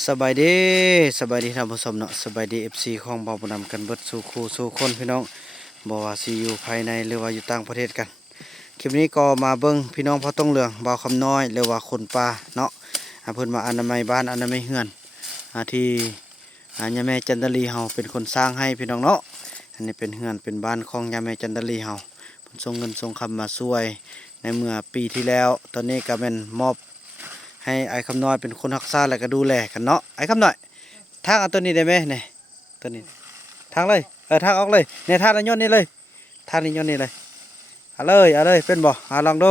สบายดีท่านผู้ชมเนาะสบายดีFCของเบาบุญนำกันเบิดสู่คู่สู่คนพี่น้องบ่ว่าสิอยู่ภายในหรือว่าอยู่ต่างประเทศกันคลิปนี้ก็มาเบิ่งพี่น้องพอต้องเหลืองเบาคำน้อยหรือว่าคนป่าเนาะเพิ่นมาอนามัยบ้านอนามัยเฮือนที่ย่าแม่จันทลีเฮาเป็นคนสร้างให้พี่น้องเนาะอันนี้เป็นเฮือนเป็นบ้านของย่าแม่จันทลีเฮาเพิ่นส่งเงินส่งคำมาช่วยในเมื่อปีที่แล้วตอนนี้ก็แม่นมอบให้ไอ้คำน้อยเป็นคนรักษาและก็ดูแลกันเนาะไอ้คำน้อยทางเอาตัวนี้ได้ไหมเนี่ยตัวนี้ทางเลยทางออกเลยเนี่ยทางนี้ย้อนนี่เลยทางนี้ย้อนนี่เลยเอาเลยเป็นบ่ลองดู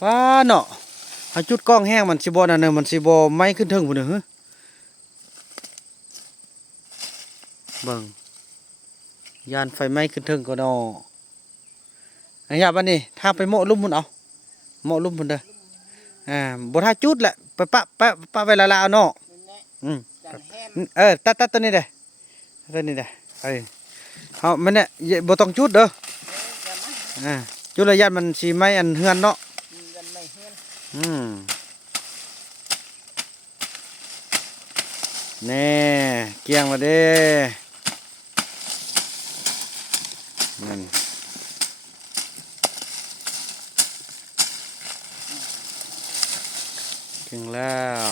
ป้าเนาะเอาจุดกล้องแห้งมันสิบ่นั่นนึงมันสิบ่ไหม้ขึ้นเทิงพุ่นเด้อเบิ่งยานไฟไหม้ขึ้นเทิงก็เนาะอันนี้บัดนี้ถ้าไปโมะลุ่มพุ่นเอาโมะลุ่มพุ่นเด้อบ่ถ้าจุดแหละไปปะไว้ละเอาเนาะตัดตัวนี้เด้ตัวนี้เด้เอามันเนี่ยบ่ต้องจุดเด้อจุดระยะมันสิไหม้อันเฮือนเนาะแน่เกี่ยงมาเด้นั่นถึงแล้ว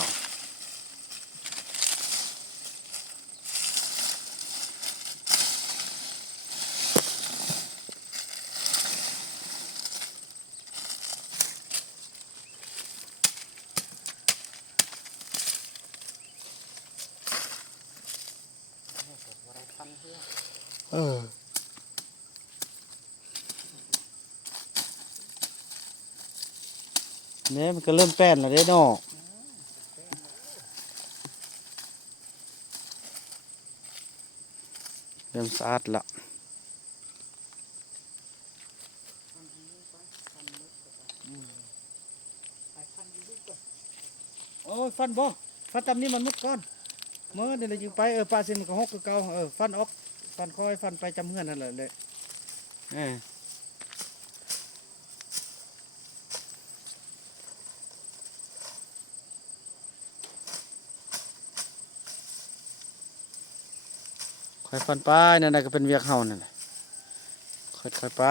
เนี่ยมันก็เริ่มแป้นแล้วเด้เนาะเริ่มสะอาดละโอ้ยฟันบ่ฟันตำนี้มันมุดก้อนเมื่อเดี๋ยวยิงไปปลาซิมก็หกคือเก่าฟันออกฟันคอยฟันไปจำเฮือนนั่นแหละเลยค่อยฟันไปนั่นก็เป็นเวียกเฮานั่นแหละค่อยไป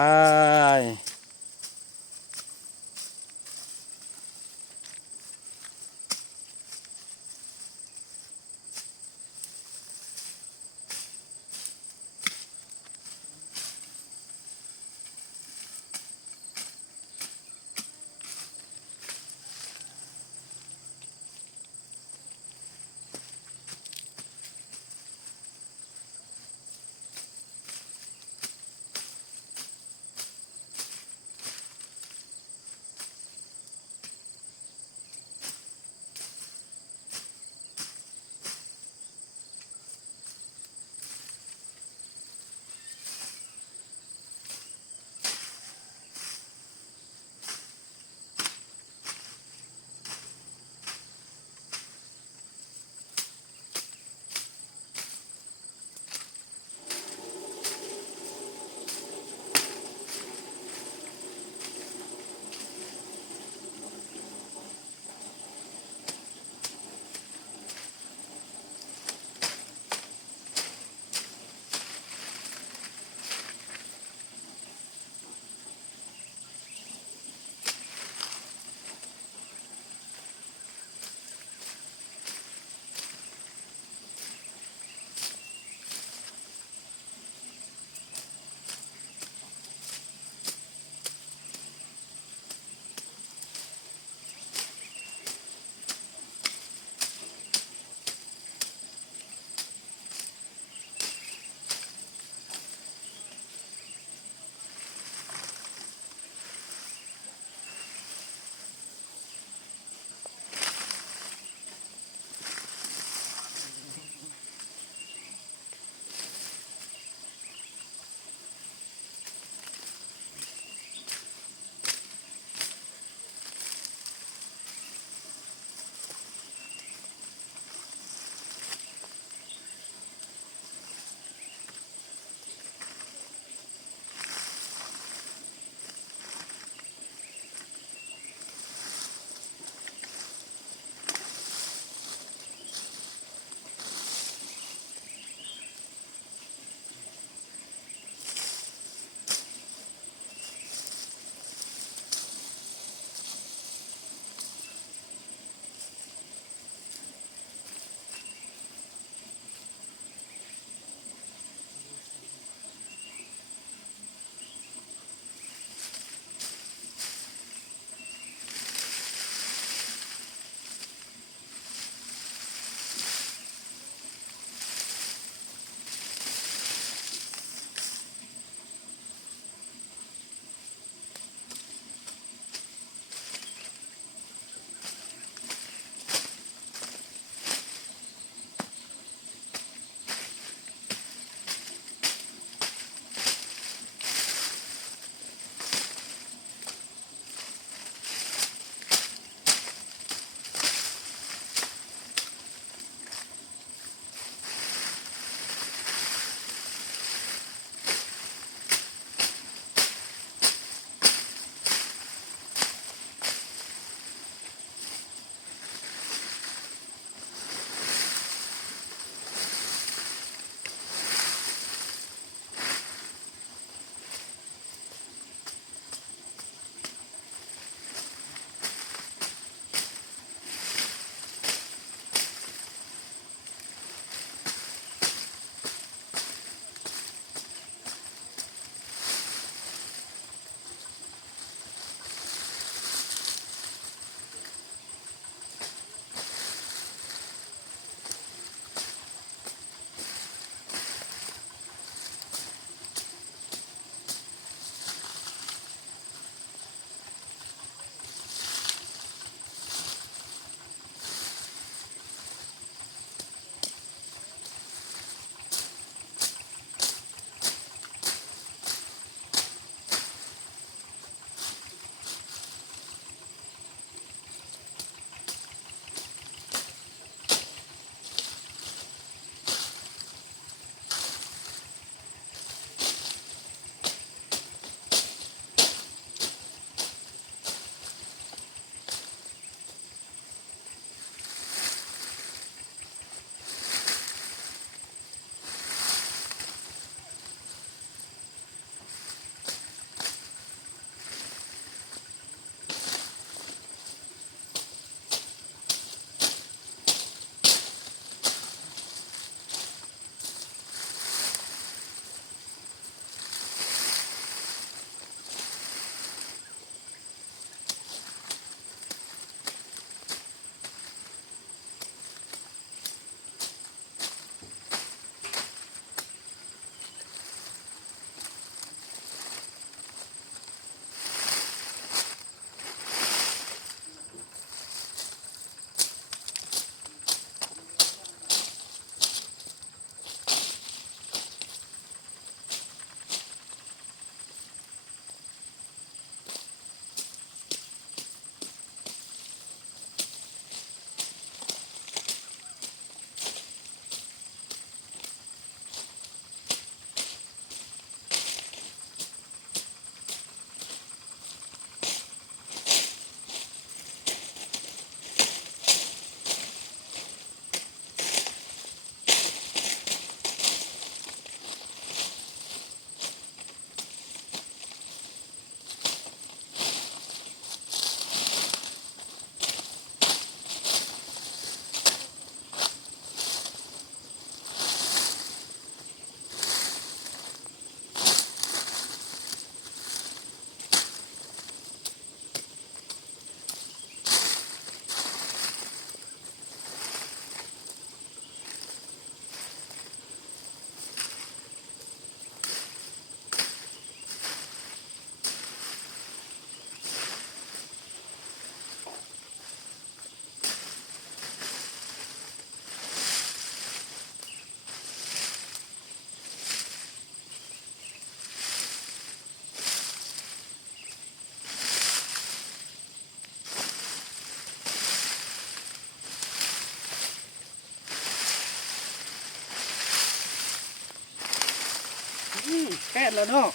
แป้นแล้วเนาะ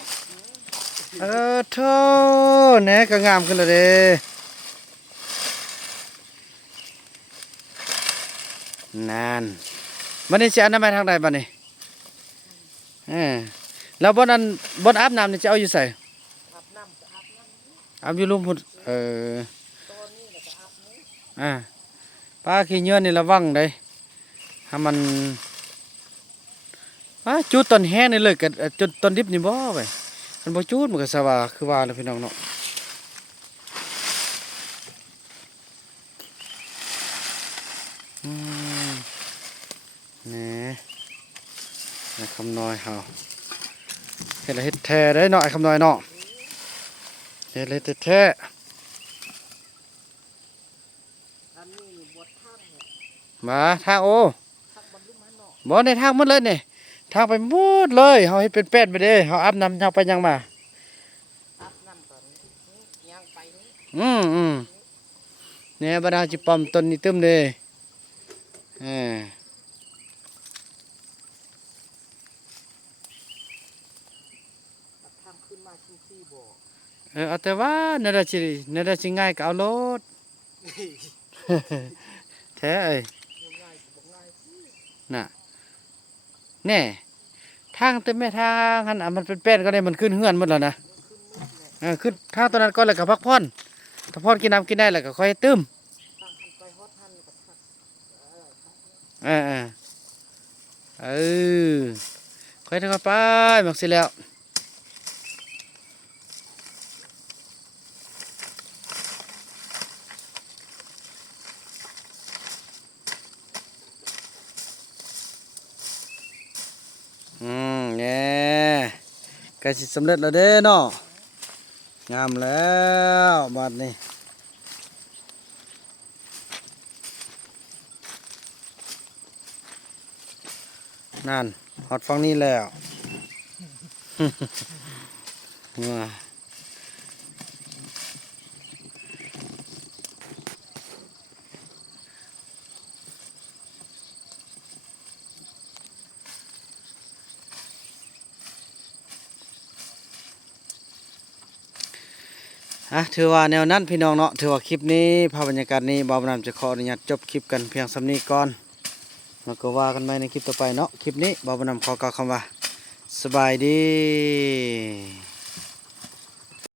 โธ่แหน่ก็งามขึ้นแล้วเด้นานบัดนี้สิเอาน้ำไปทางใดบัดนี้แล้วบ่อนอาบน้ำนี่จะเอาอยู่ไสอาบอยู่ลุมพุ่นป้าขี้เหงื่อนี่ระวังเด้ถ้ามันจุดตอนแห้งนี่เลยกับจนตอนดิบนี่บ่ไปมันบ่จุดมันก็สว่าคือว่าแล้วพี่น้องเนาะนี่คำน้อยเฮาเฮ็ดละเฮ็ดแท้ได้เนาะไอ้คำน้อยเนาะเฮ็ดละเฮ็ดแท้มาทางโอบ่ในทางหมดเลยนี่ทางไปหมดเลยเฮาเฮ็ดเป็นแป้นไปเด้เฮาอาบน้ำเฮาไปยังมาอาบน้ำตอนนี้ยังไปนี่เนี่ยบรรดาจิปอมต้นนี้ตึมเด้เอาแต่ว่านาดาสิง่ายก็เอารถแท้เอ้ยน่ะแน่ทางเต็มแม่ทางหันมันเป็นแป้นก็ได้มันขึ้นเฮือนหมดแล้วนะขึ้นทางตอนนั้นก็แล้วก็พักผ่อนถ้าผ่อนกินน้ำกินได้แล้วก็ค่อยตื้มเออค่อยทำไปหมักสิแล้วเนี่ยใกล้สิสำเร็จแล้วเด้เนาะงามแล้วบัดนี้นั่นฮอดฟังนี้แล้วถือว่าแนวนั้นพี่น้องเนาะถือว่าคลิปนี้ภาพบรรยากาศนี้บ่าวน้ำจะขออนุญาตจบคลิปกันเพียงส่ำนี้ก่อนแล้วก็ว่ากันใหม่ในคลิปต่อไปเนาะคลิปนี้บ่าวน้ำขอกล่าวคำว่าสบายดี